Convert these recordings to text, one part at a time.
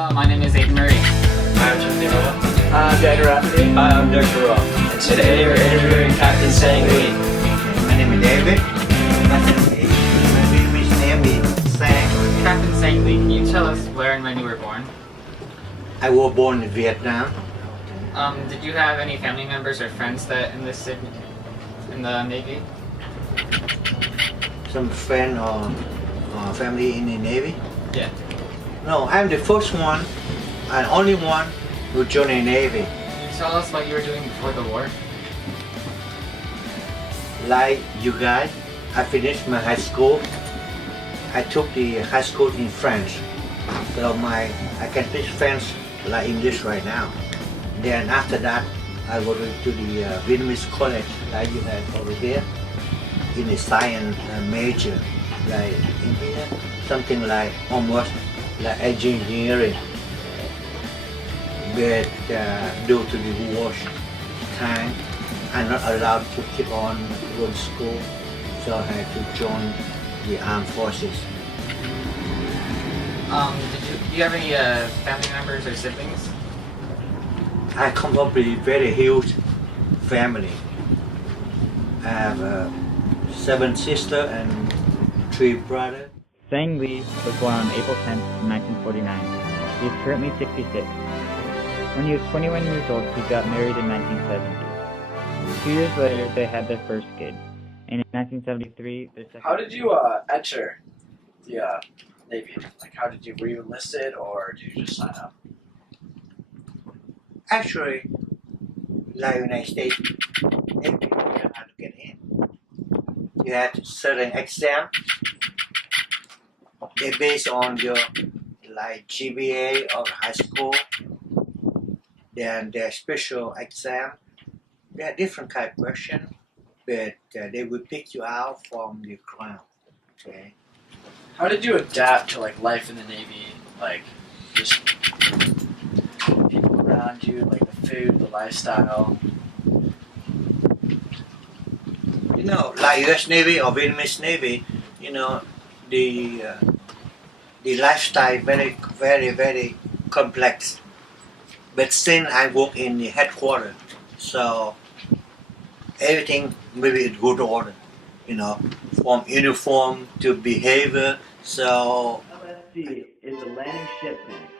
Hello, my name is Aiden Murray. I'm Jim Nero. I'm Dan Rafferty. Hi, I'm Dirk Burrow. And today we're interviewing Captain Sang Lee. My name is David. My name is Sang. Captain Sang Lee, can you tell us where and when you were born? I was born in Vietnam. Did you have any family members or friends that enlisted in the Navy? Some friend or family in the Navy. Yeah. No, I'm the first one and only one who joined the Navy. Can you tell us what you were doing before the war? Like you guys, I finished my high school. I took the high school in French. So I can speak French like English right now. Then after that, I go to the Vietnamese college like you had over here in the science major. Like in here, something like almost like engineering. But due to the war time, I'm not allowed to keep on going to school, so I had to join the armed forces. Do you have any family members or siblings? I come from a very huge family. I have 7 sisters and 3 brothers. Sang Lee was born on April 10, 1949. He is currently 66. When he was 21 years old, he got married in 1970. 2 years later, they had their first kid. And in 1973, their second. How did you enter the Navy? Like, were you enlisted or did you just sign up? Actually, like United States, Navy, you know how to get in. You had certain exam. They're based on your like GPA or high school. Then their special exam. They are different kind of question, but they will pick you out from the ground. Okay. How did you adapt to like life in the Navy? Like, just people around you, like the food, the lifestyle. You know, like U.S. Navy or Vietnamese Navy, you know, the lifestyle very complex. But since I work in the headquarters, so everything maybe in good order, you know, from uniform to behavior. So LSC is a landing ship tank.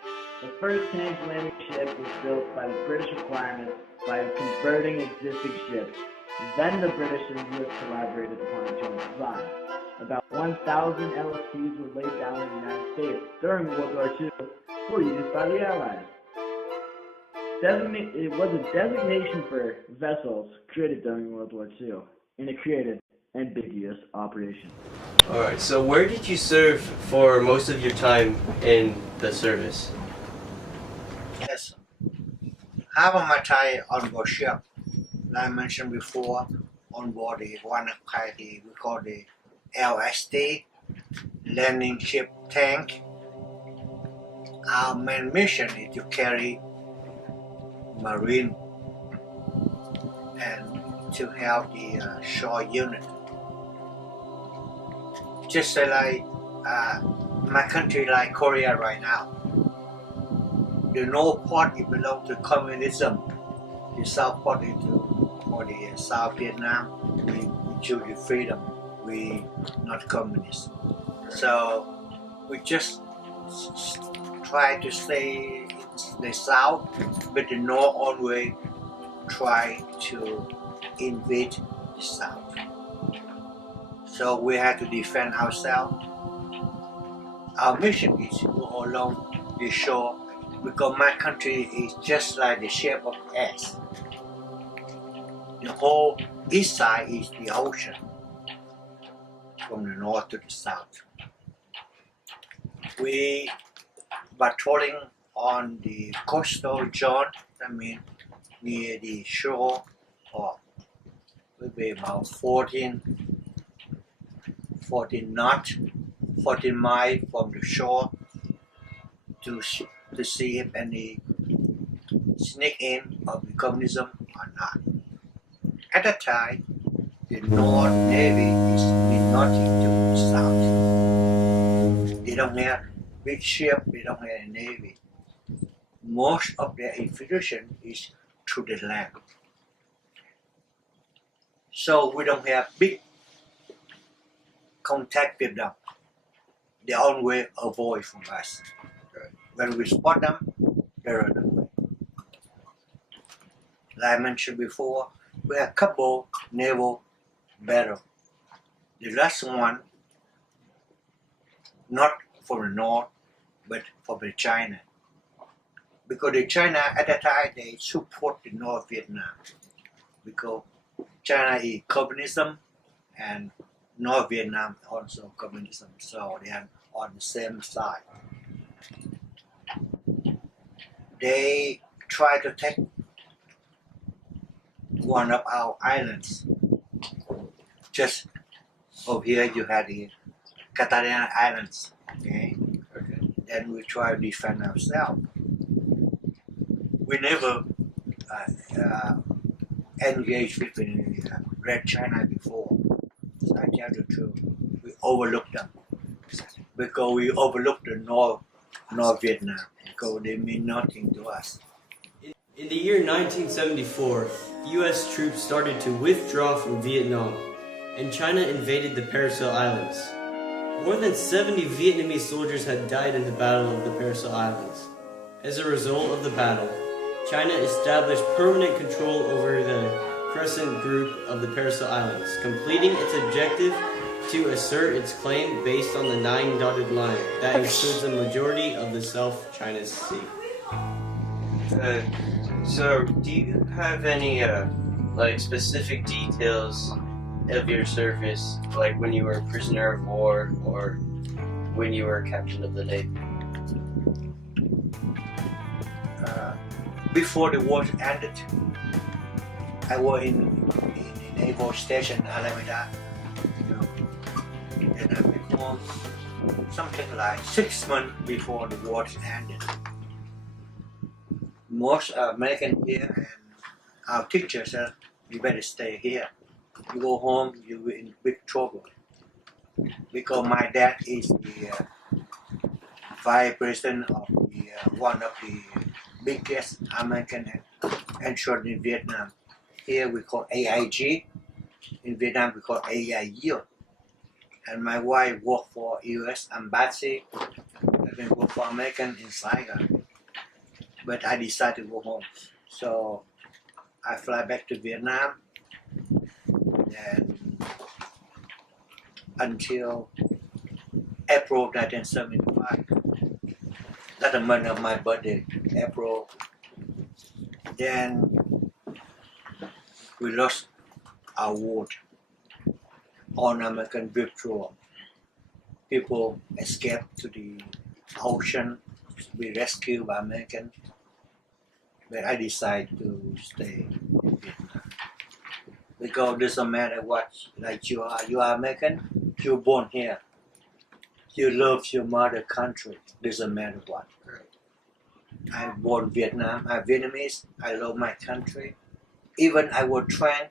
The first tank landing ship was built by the British requirements by converting existing ships. Then the British and the US collaborated upon a joint design. About 1,000 LSCs were laid down in the United States during World War II for use by the Allies. It was a designation for vessels created during World War II, and it created ambiguous operation. Alright, so where did you serve for most of your time in the service? yes, half of my time on board ship, like I mentioned before, on board the one kind we call the LST, landing ship tank. Our main mission is to carry marine and to help the shore unit. Just like my country, like Korea right now, the north part it belongs to communism, the south part is for the South Vietnam. We choose the freedom. We not communist. So we just try to stay in the south, but the north always try to invade the south. So we have to defend ourselves. Our mission is to go along the shore because my country is just like the shape of S. The whole east side is the ocean, from the north to the south. We patrolling on the coastal zone, I mean near the shore, or maybe about 14 knots, 14 miles from the shore to see if any sneak in of the communism or not. At that time, the North Navy is nothing to the south. They don't have big ship, they don't have a navy. most of their infiltration is through the land. So we don't have big contact with them. They always avoid from us. When we spot them, they run away. Like I mentioned before, we have a couple naval battles. The last one, not from the north, but from the China. Because the China at that time they support the North Vietnam. Because China is communism and North Vietnam also communism, so they are on the same side. They try to take one of our islands. Just over here you have the Catalina Islands, okay? Then we try to defend ourselves. We never engaged with the Red China before. So I tell the truth, we overlooked them. Because we overlooked the North Vietnam, because they mean nothing to us. In the year 1974, U.S. troops started to withdraw from Vietnam, and China invaded the Paracel Islands. More than 70 Vietnamese soldiers had died in the Battle of the Paracel Islands. As a result of the battle, China established permanent control over the Crescent Group of the Paracel Islands, completing its objective to assert its claim based on the 9 dotted line that includes the majority of the South China Sea. So, do you have any like specific details of your service, like when you were a prisoner of war or when you were a captain of the Navy? Before the war ended, I was in the naval station Alameda, and I went home something like 6 months before the war ended. Most Americans here and our teachers said, you better stay here. You go home, you'll be in big trouble. Because my dad is the vice president of one of the biggest American insurance in Vietnam. Here we call AIG. In Vietnam we call AIU. And my wife worked for U.S. Embassy. I've been working for American in Saigon. But I decided to go home. So I fly back to Vietnam. And until April 1975. That's the month of my birthday, April. Then we lost our war on American withdrawal. People escaped to the ocean, be rescued by Americans. But I decided to stay in Vietnam. Because it doesn't matter what, like you are American, you're born here. You love your mother country, doesn't matter what. I'm born Vietnam, I'm Vietnamese, I love my country. Even I was trained,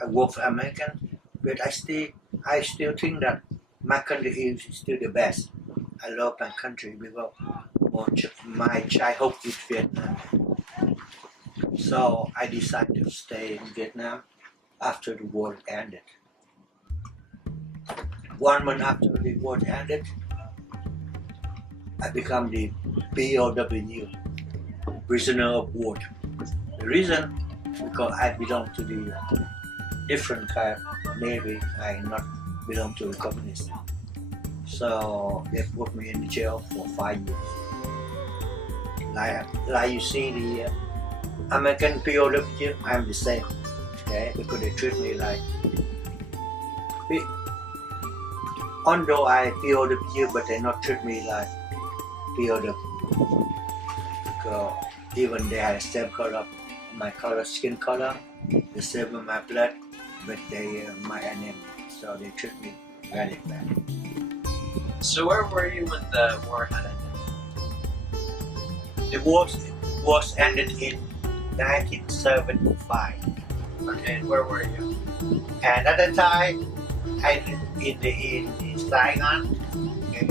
I work for American, but I still think that my country is still the best. I love my country because my childhood is Vietnam. So I decided to stay in Vietnam after the war ended. 1 month after the war ended, I became the POW, prisoner of war. The reason, because I belong to the different kind of Navy, I not belong to the communist. So they put me in jail for 5 years. Like you see the American POW, I'm the same. Okay, because they treat me like, although I POW, but they not treat me like POW. Because even they have the same color, my color, skin color, the same with my blood, but they my enemy, so they treat me very bad. So where were you when the war had ended? The war ended in 1975. Okay, and where were you? And at the time, I lived in Saigon. Okay.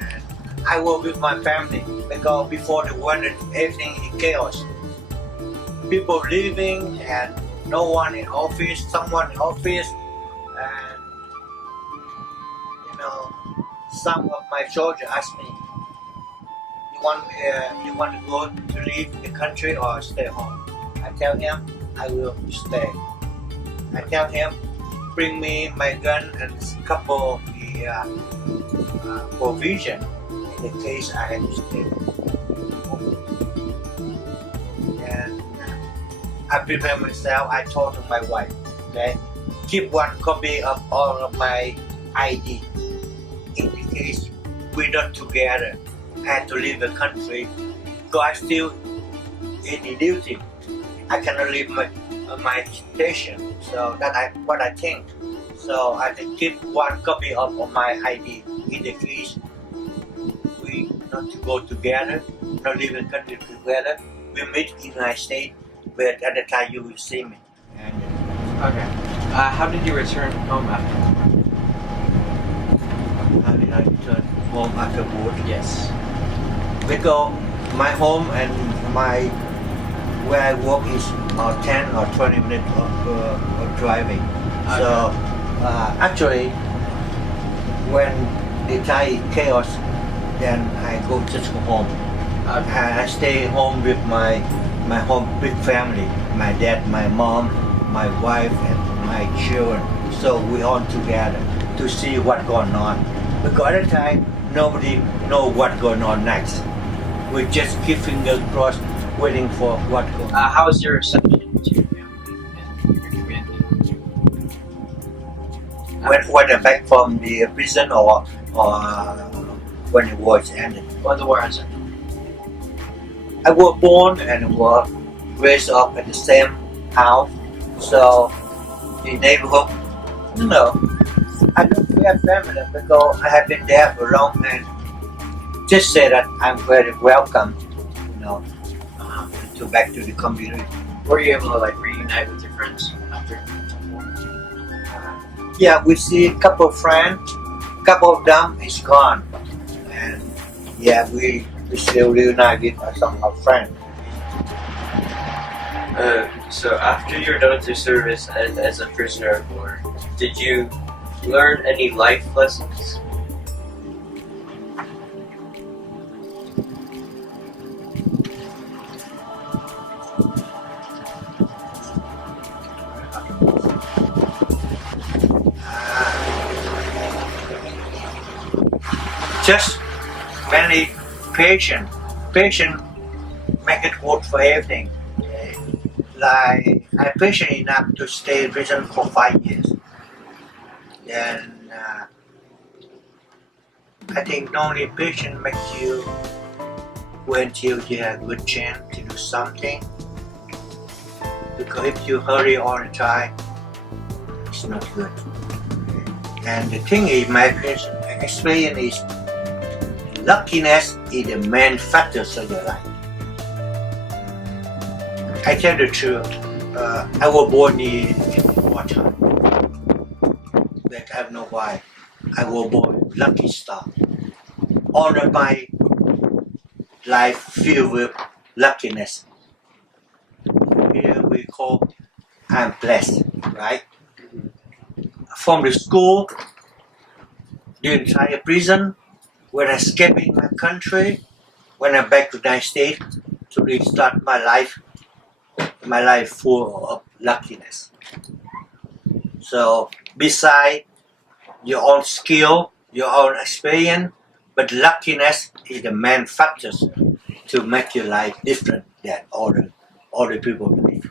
And I work with my family because before the war, everything is chaos. People leaving and no one in office, someone in office, and some of my soldiers ask me, you want to go to leave the country or stay home? I tell him I will stay. I tell him bring me my gun and a couple of the provision in the case I had to stay. And I prepare myself. I told my wife, okay, keep one copy of all of my ID in the case we're not together. I had to leave the country because I still in the duty. I cannot leave my station. So what I think. So I can keep one copy of my ID in the case we not to go together, not live in the country together. We meet in the United States, but at the time you will see me. And, Okay. How did you return home after? how did I return home after war? Yes. Because my home and where I work is 10 or 20 minutes of driving. So actually, when the Thai chaos, then I just go home. I stay home with my home big family, my dad, my mom, my wife, and my children. So we all together to see what going on. Because at the time, nobody know what going on next. We just keep fingers crossed, waiting for what goes. How was your reception to your family and your community? When I back from the prison or when the war is ended. When the war has ended? I was born and was raised up in the same house, so the neighborhood, I don't fear family because I have been there for long and just say that I'm very welcome, to back to the community. Were you able to reunite with your friends after? Yeah, we see a couple of friends, couple of them is gone, and yeah, we still reunite with some of our friends. So after you're done with your service as a prisoner of war, did you learn any life lessons? Just mainly patient. Patient make it work for everything. Like I'm patient enough to stay in prison for 5 years. Then I think not only patient makes you wait until you have a good chance to do something. Because if you hurry all the time, it's not good. And the thing is, my experience is luckiness is the main factor of your life. I tell the truth, I was born in wartime, but I have no why. I was born with lucky star. All of my life filled with luckiness. Here we call I'm blessed, right? From the school, the entire prison, when I escaping my country, when I'm back to the United States to restart my life full of luckiness. So beside your own skill, your own experience, but luckiness is the main factors to make your life different than all the people life.